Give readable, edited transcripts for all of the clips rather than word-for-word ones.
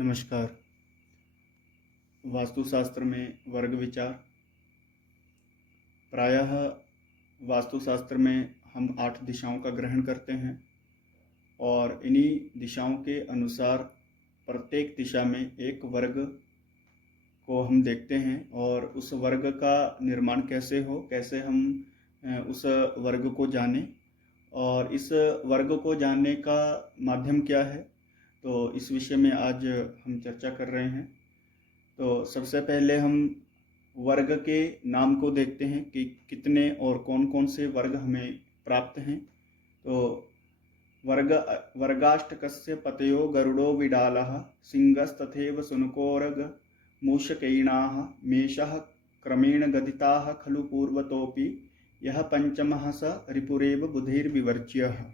नमस्कार। वास्तुशास्त्र में वर्ग विचार। प्रायः वास्तुशास्त्र में हम 8 दिशाओं का ग्रहण करते हैं और इन्हीं दिशाओं के अनुसार प्रत्येक दिशा में एक वर्ग को हम देखते हैं और उस वर्ग का निर्माण कैसे हो, कैसे हम उस वर्ग को जानें और इस वर्ग को जानने का माध्यम क्या है, तो इस विषय में आज हम चर्चा कर रहे हैं। तो सबसे पहले हम वर्ग के नाम को देखते हैं कि कितने और कौन कौन से वर्ग हमें प्राप्त हैं। तो वर्गाष्टकस्य पतयो गरुडो विडालः सिंहस्तथैव शुनकोरग मूषकैणाः मेषः क्रमेण गदिताः खलु पूर्वतोऽपि यः पंचमः स रिपुरेव बुधिर्विवर्ज्यः।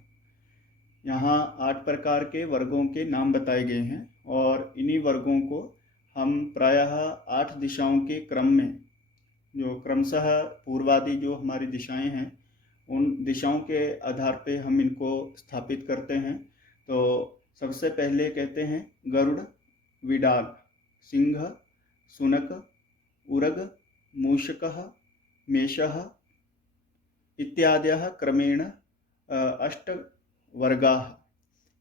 यहाँ 8 प्रकार के वर्गों के नाम बताए गए हैं और इन्हीं वर्गों को हम प्रायः 8 दिशाओं के क्रम में, जो क्रमशः पूर्वादि जो हमारी दिशाएं हैं, उन दिशाओं के आधार पे हम इनको स्थापित करते हैं। तो सबसे पहले कहते हैं गरुड़, विडाल, सिंह, शुनक, उरग, मूषकः, मेषः इत्यादयः क्रमेण 8 वर्गाः।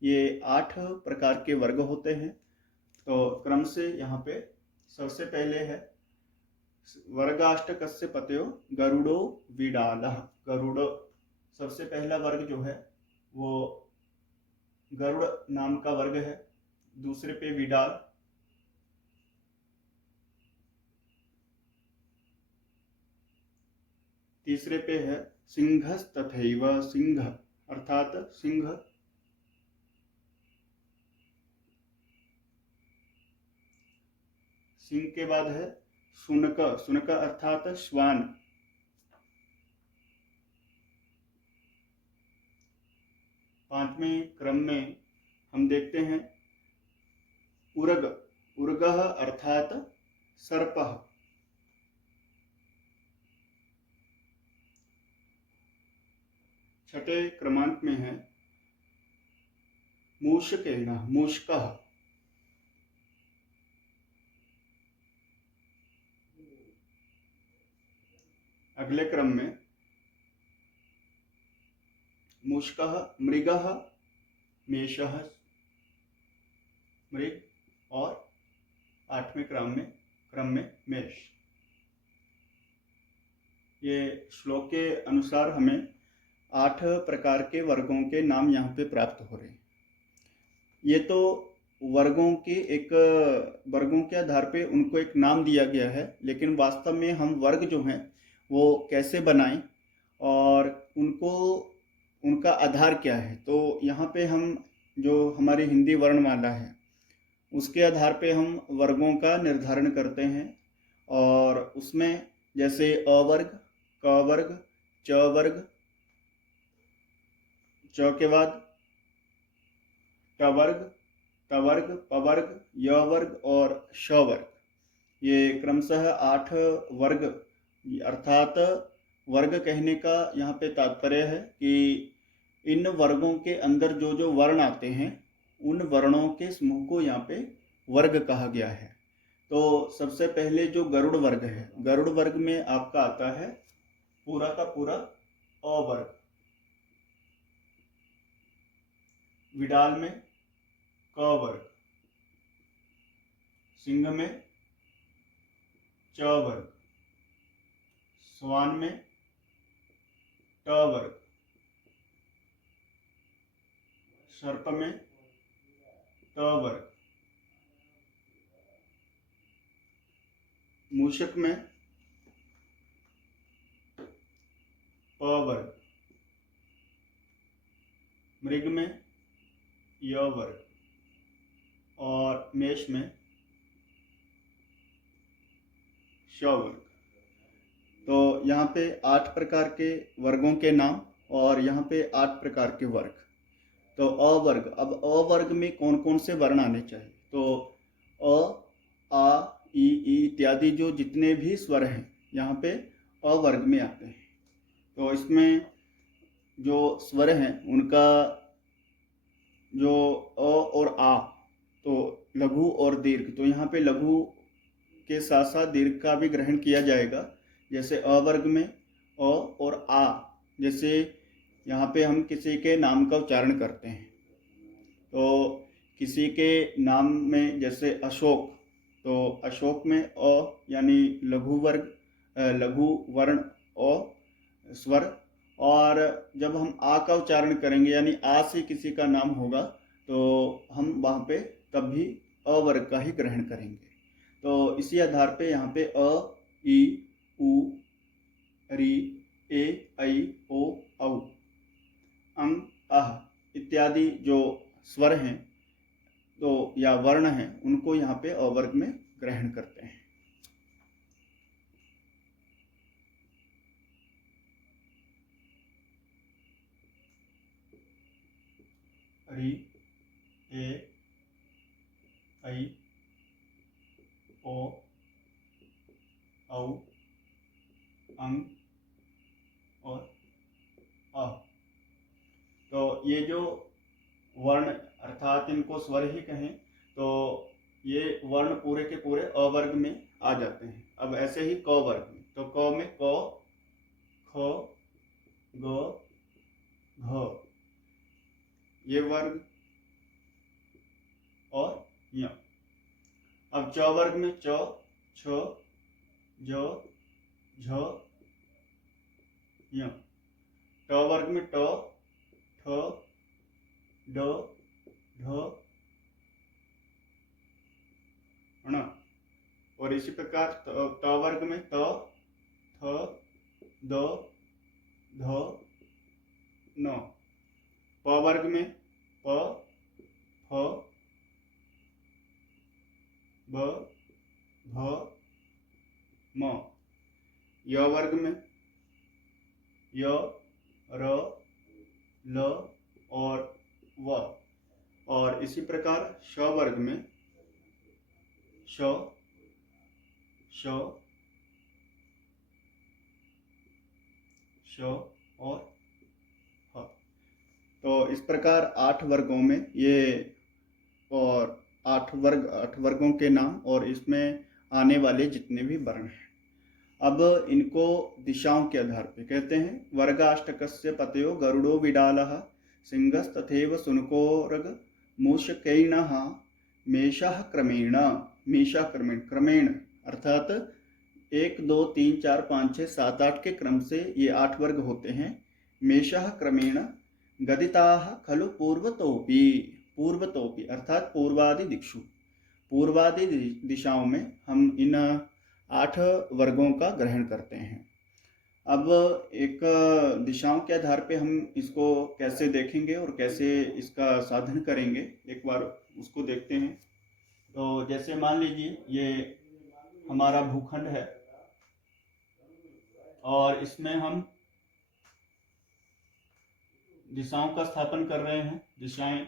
ये 8 प्रकार के वर्ग होते हैं। तो क्रम से यहाँ पे सबसे पहले है वर्गाष्टकस्य पतयो गरुडो विडालः। गरुड़ सबसे पहला वर्ग जो है वो गरुड़ नाम का वर्ग है। दूसरे पे विडाल, तीसरे पे है सिंहस्तथैव, सिंह अर्थात सिंह। सिंह के बाद है शुनक, शुनक अर्थात श्वान। पांचवें क्रम में हम देखते हैं उरग, उर्गः अर्थात सर्पः। छठे क्रमांक में है मूषकेण, मूषकः। अगले क्रम में मूषकः, मृगः, मेषः, मृग और 8वें क्रम में मेष। ये श्लोक के अनुसार हमें 8 प्रकार के वर्गों के नाम यहाँ पे प्राप्त हो रहे हैं। ये तो वर्गों के आधार पे उनको एक नाम दिया गया है, लेकिन वास्तव में हम वर्ग जो हैं वो कैसे बनाएं और उनका आधार क्या है। तो यहाँ पे हम जो हमारी हिंदी वर्णमाला है उसके आधार पे हम वर्गों का निर्धारण करते हैं और उसमें जैसे अ वर्ग, क वर्ग, च वर्ग, च के बाद ट वर्ग, त वर्ग, प वर्ग, य वर्ग और श वर्ग। ये क्रमशः 8 वर्ग, अर्थात वर्ग कहने का यहाँ पे तात्पर्य है कि इन वर्गों के अंदर जो जो वर्ण आते हैं उन वर्णों के समूह को यहाँ पे वर्ग कहा गया है। तो सबसे पहले जो गरुड़ वर्ग है, गरुड़ वर्ग में आपका आता है पूरा का पूरा अ वर्ग। विडाल में क वर्ग, सिंह में च वर्ग, श्वान में ट वर्ग, सर्प में त वर्ग, मूषक में प वर्ग, मृग में य वर्ग और मेष में श वर्ग। तो यहाँ पे 8 प्रकार के वर्गों के नाम और यहाँ पे 8 प्रकार के वर्ग। तो अ वर्ग, अब अ वर्ग में कौन कौन से वर्ण आने चाहिए। तो अ, आ, ई इत्यादि जो जितने भी स्वर हैं यहाँ पे अ वर्ग में आते हैं। तो इसमें जो स्वर हैं उनका जो अ और आ, तो लघु और दीर्घ, तो यहाँ पे लघु के साथ साथ दीर्घ का भी ग्रहण किया जाएगा। जैसे अ वर्ग में अ और आ, जैसे यहाँ पे हम किसी के नाम का उच्चारण करते हैं, तो किसी के नाम में जैसे अशोक, तो अशोक में अ यानी लघु वर्ग, लघु वर्ण अ स्वर, और जब हम आ का उच्चारण करेंगे यानी आ से किसी का नाम होगा तो हम वहाँ पे तब भी अ वर्ग का ही ग्रहण करेंगे। तो इसी आधार पे यहाँ पे अ, ई, उ, री, ए, ऐ, ओ, औ, अंग, अह इत्यादि जो स्वर हैं तो या वर्ण हैं उनको यहाँ पे अ वर्ग में ग्रहण करते हैं। री, ए, ऐ, ओ, औ, अंग और अ। तो ये जो वर्ण अर्थात इनको स्वर ही कहें तो ये वर्ण पूरे के पूरे अ वर्ग में आ जाते हैं। अब ऐसे ही क वर्ग में, तो क में क, ख, ग, घ ये वर्ग और य। अब च वर्ग में च, छ, ज, झ, य। ट वर्ग में ट, ठ, ड, ढ, ण। और इसी प्रकार त वर्ग में त, थ, द, ध, न। प वर्ग में प, फ, ब, भ, म। य वर्ग में य, र, ल और व। और इसी प्रकार श वर्ग में श, श, श और ह। तो इस प्रकार 8 वर्गों में ये, और 8 वर्गों के नाम और इसमें आने वाले जितने भी वर्ण हैं। अब इनको दिशाओं के आधार पे कहते हैं। वर्गाष्टकस्य पतयो गरुड़ो विडालः सिंहस्तथैव शुनकोरग मूषकैर्णः मेषः क्रमेण। मेषः क्रमेण, क्रमेण अर्थात 1 2 3 4 5 6 7 8 के क्रम से ये 8 वर्ग होते हैं। मेषः क्रमेण गदिताः खलु पूर्वतोपि, पूर्वतोपि अर्थात पूर्वादि दिक्षु, पूर्वादि दिशाओं में हम इन 8 वर्गों का ग्रहण करते हैं। अब एक दिशाओं के आधार पे हम इसको कैसे देखेंगे और कैसे इसका साधन करेंगे, एक बार उसको देखते हैं। तो जैसे मान लीजिए ये हमारा भूखंड है और इसमें हम दिशाओं का स्थापन कर रहे हैं। दिशाएं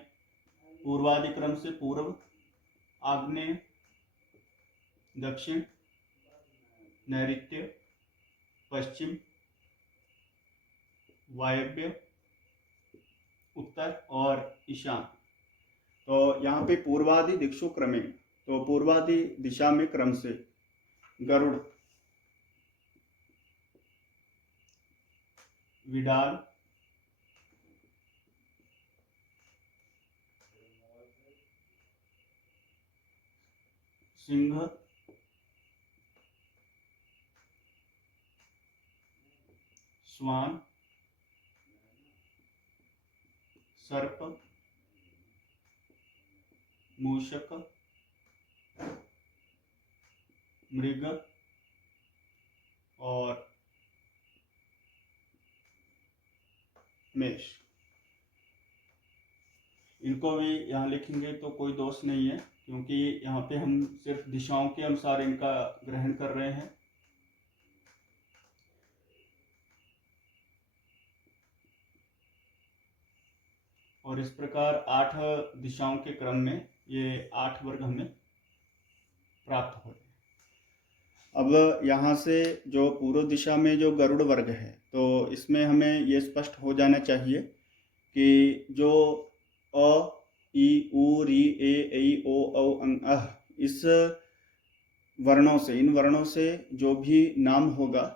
पूर्वादि क्रम से पूर्व, आग्नेय, दक्षिण, नैऋत्य, पश्चिम, वायव्य, उत्तर और ईशान। तो यहाँ पे पूर्वादि दिक्षु क्रमेण, तो पूर्वादि दिशा में क्रम से गरुड़, विडाल, सिंह, श्वान, सर्प, मूषक, मृग और मेष। इनको भी यहाँ लिखेंगे तो कोई दोष नहीं है, क्योंकि यहाँ पे हम सिर्फ दिशाओं के अनुसार इनका ग्रहण कर रहे हैं। और इस प्रकार 8 दिशाओं के क्रम में ये 8 वर्ग हमें प्राप्त हो गए। अब यहाँ से जो पूर्व दिशा में जो गरुड़ वर्ग है, तो इसमें हमें ये स्पष्ट हो जाना चाहिए कि जो अ, ई उ री ए ऐ ओ औ अं अः, इस वर्णों से, इन वर्णों से जो भी नाम होगा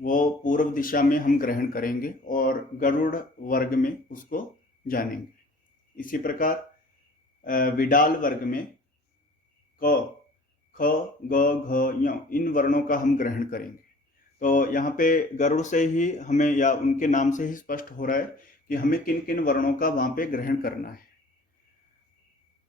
वो पूर्व दिशा में हम ग्रहण करेंगे और गरुड़ वर्ग में उसको जानेंगे। इसी प्रकार विडाल वर्ग में क, ख, ग, घ, ञ इन वर्णों का हम ग्रहण करेंगे। तो यहाँ पे गरुड़ से ही हमें, या उनके नाम से ही स्पष्ट हो रहा है कि हमें किन किन वर्णों का वहाँ पे ग्रहण करना है।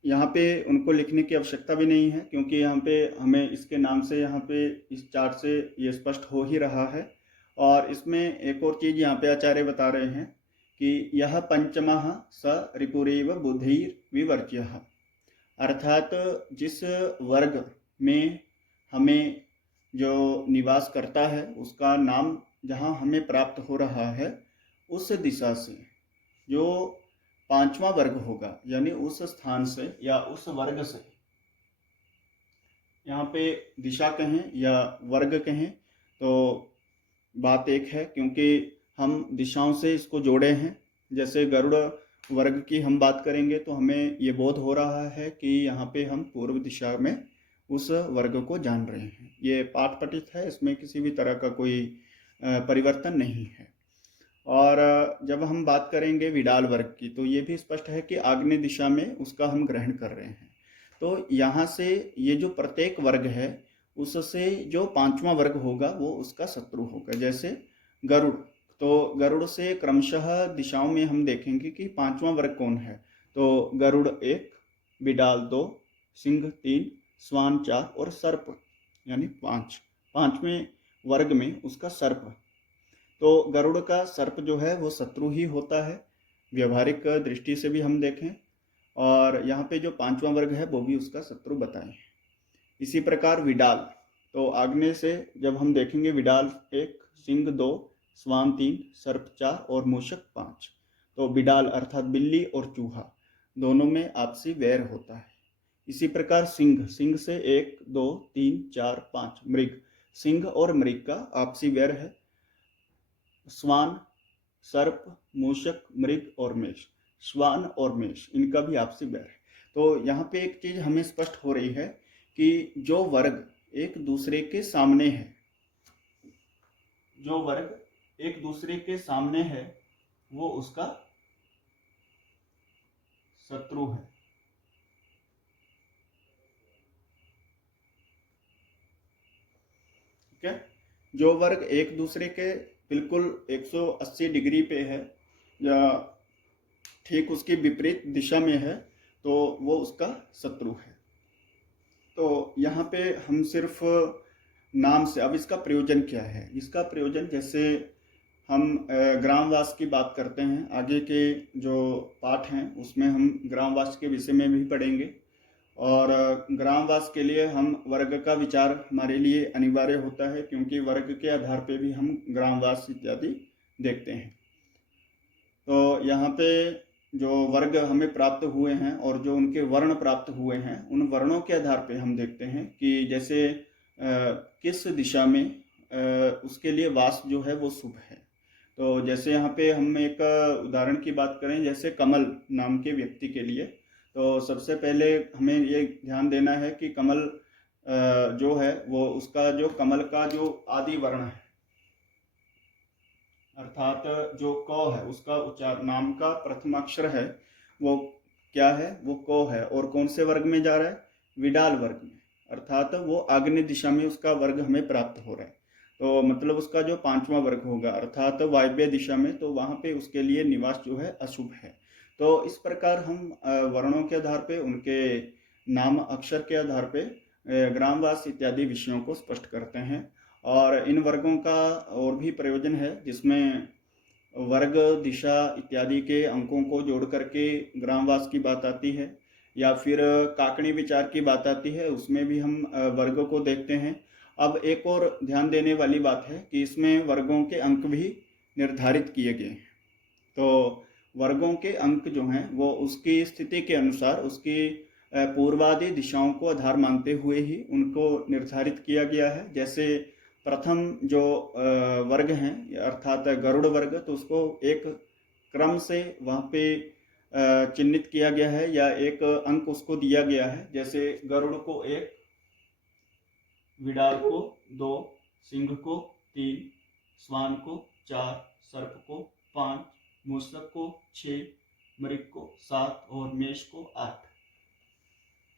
यहाँ पे उनको लिखने की आवश्यकता भी नहीं है, क्योंकि यहाँ पे हमें इसके नाम से, यहाँ पे इस चार्ट से ये स्पष्ट हो ही रहा है। और इसमें एक और चीज़ यहाँ पे आचार्य बता रहे हैं कि यह पंचमः स रिपुरेव बुधिर विवर्च्यः, अर्थात जिस वर्ग में हमें जो निवास करता है उसका नाम जहाँ हमें प्राप्त हो रहा है, उस दिशा से जो पांचवा वर्ग होगा, यानी उस स्थान से या उस वर्ग से, यहाँ पे दिशा कहें या वर्ग कहें तो बात एक है, क्योंकि हम दिशाओं से इसको जोड़े हैं। जैसे गरुड़ वर्ग की हम बात करेंगे तो हमें ये बोध हो रहा है कि यहाँ पे हम पूर्व दिशा में उस वर्ग को जान रहे हैं। ये पाठ पठित है, इसमें किसी भी तरह का कोई परिवर्तन नहीं है। और जब हम बात करेंगे विडाल वर्ग की तो ये भी स्पष्ट है कि आग्नेय दिशा में उसका हम ग्रहण कर रहे हैं। तो यहाँ से ये जो प्रत्येक वर्ग है उससे जो पांचवा वर्ग होगा वो उसका शत्रु होगा। जैसे गरुड़, तो गरुड़ से क्रमशः दिशाओं में हम देखेंगे कि पांचवा वर्ग कौन है। तो गरुड़ 1, विडाल 2, सिंह 3, श्वान 4 और सर्प यानी 5, पांचवें वर्ग में उसका सर्प। तो गरुड़ का सर्प जो है वो शत्रु ही होता है, व्यवहारिक दृष्टि से भी हम देखें, और यहाँ पे जो पांचवा वर्ग है वो भी उसका शत्रु बताएं। इसी प्रकार विडाल, तो आग्नेय से जब हम देखेंगे विडाल 1, सिंह 2, श्वान 3, सर्प 4 और मूषक 5। तो विडाल अर्थात बिल्ली और चूहा दोनों में आपसी वैर होता है। इसी प्रकार सिंह, सिंह से 1, 2, 3, 4, 5 मृग, सिंह और मृग का आपसी वैर है। श्वान, सर्प, मूषक, मृग और मेष, श्वान और मेष इनका भी आपसी वैर है। तो यहाँ पे एक चीज हमें स्पष्ट हो रही है कि जो वर्ग एक दूसरे के सामने है, जो वर्ग एक दूसरे के सामने है वो उसका शत्रु है। ठीक है, जो वर्ग एक दूसरे के बिल्कुल 180 डिग्री पे है या ठीक उसकी विपरीत दिशा में है तो वो उसका शत्रु है। तो यहाँ पे हम सिर्फ नाम से, अब इसका प्रयोजन क्या है? इसका प्रयोजन, जैसे हम ग्रामवास की बात करते हैं, आगे के जो पाठ हैं उसमें हम ग्रामवास के विषय में भी पढ़ेंगे, और ग्रामवास के लिए हम वर्ग का विचार हमारे लिए अनिवार्य होता है, क्योंकि वर्ग के आधार पे भी हम ग्रामवास इत्यादि देखते हैं। तो यहाँ पे जो वर्ग हमें प्राप्त हुए हैं और जो उनके वर्ण प्राप्त हुए हैं, उन वर्णों के आधार पे हम देखते हैं कि जैसे किस दिशा में उसके लिए वास जो है वो शुभ है। तो जैसे यहाँ पे हम एक उदाहरण की बात करें, जैसे कमल नाम के व्यक्ति के लिए, तो सबसे पहले हमें ये ध्यान देना है कि कमल जो है वो उसका जो कमल का जो आदि वर्ण है, अर्थात जो क है उसका उच्चार, नाम का प्रथम अक्षर है वो क्या है, वो क है, और कौन से वर्ग में जा रहा है? विडाल वर्ग में, अर्थात वो आग्नेय दिशा में उसका वर्ग हमें प्राप्त हो रहा है। तो मतलब उसका जो पांचवा वर्ग होगा अर्थात वायव्य दिशा में, तो वहाँ पे उसके लिए निवास जो है अशुभ है। तो इस प्रकार हम वर्णों के आधार पे, उनके नाम अक्षर के आधार पे ग्रामवास इत्यादि विषयों को स्पष्ट करते हैं। और इन वर्गों का और भी प्रयोजन है, जिसमें वर्ग, दिशा इत्यादि के अंकों को जोड़ करके ग्रामवास की बात आती है, या फिर काकणी विचार की बात आती है, उसमें भी हम वर्गों को देखते हैं। अब एक और ध्यान देने वाली बात है कि इसमें वर्गों के अंक भी निर्धारित किए गए हैं। तो वर्गों के अंक जो हैं वो उसकी स्थिति के अनुसार, उसकी पूर्वादि दिशाओं को आधार मानते हुए ही उनको निर्धारित किया गया है। जैसे प्रथम जो वर्ग हैं अर्थात गरुड़ वर्ग, तो उसको एक क्रम से वहाँ पे चिन्हित किया गया है या एक अंक उसको दिया गया है। जैसे गरुड़ को 1, विडाल को 2, सिंह को 3, श्वान को 4, सर्प को 5, मूषक को 6, मृग को 7 और मेष को 8।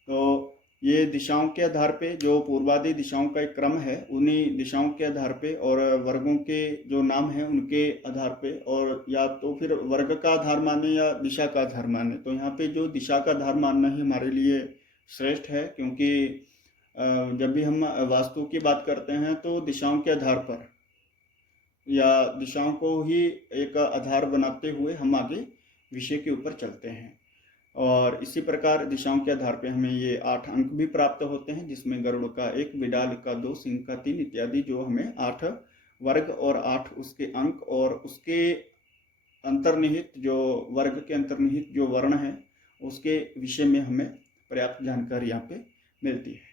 तो ये दिशाओं के आधार पे, जो पूर्वादि दिशाओं का एक क्रम है, उन्हीं दिशाओं के आधार पे और वर्गों के जो नाम हैं उनके आधार पे, और या तो फिर वर्ग का आधार माने या दिशा का आधार माने। तो यहाँ पे जो दिशा का आधार मानना ही हमारे लिए श्रेष्ठ है, क्योंकि जब भी हम वास्तु की बात करते हैं तो दिशाओं के आधार पर या दिशाओं को ही एक आधार बनाते हुए हम आगे विषय के ऊपर चलते हैं। और इसी प्रकार दिशाओं के आधार पे हमें ये 8 अंक भी प्राप्त होते हैं, जिसमें गरुड़ का 1, विडाल का 2, सिंह का 3 इत्यादि, जो हमें 8 वर्ग और 8 उसके अंक और उसके अंतर्निहित जो वर्ग के अंतर्निहित जो वर्ण है उसके विषय में हमें पर्याप्त जानकारी यहाँ पे मिलती है।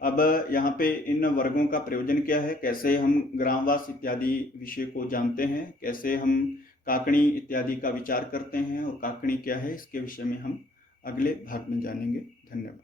अब यहाँ पे इन वर्गों का प्रयोजन क्या है, कैसे हम ग्रामवास इत्यादि विषय को जानते हैं, कैसे हम काकणी इत्यादि का विचार करते हैं और काकणी क्या है, इसके विषय में हम अगले भाग में जानेंगे। धन्यवाद।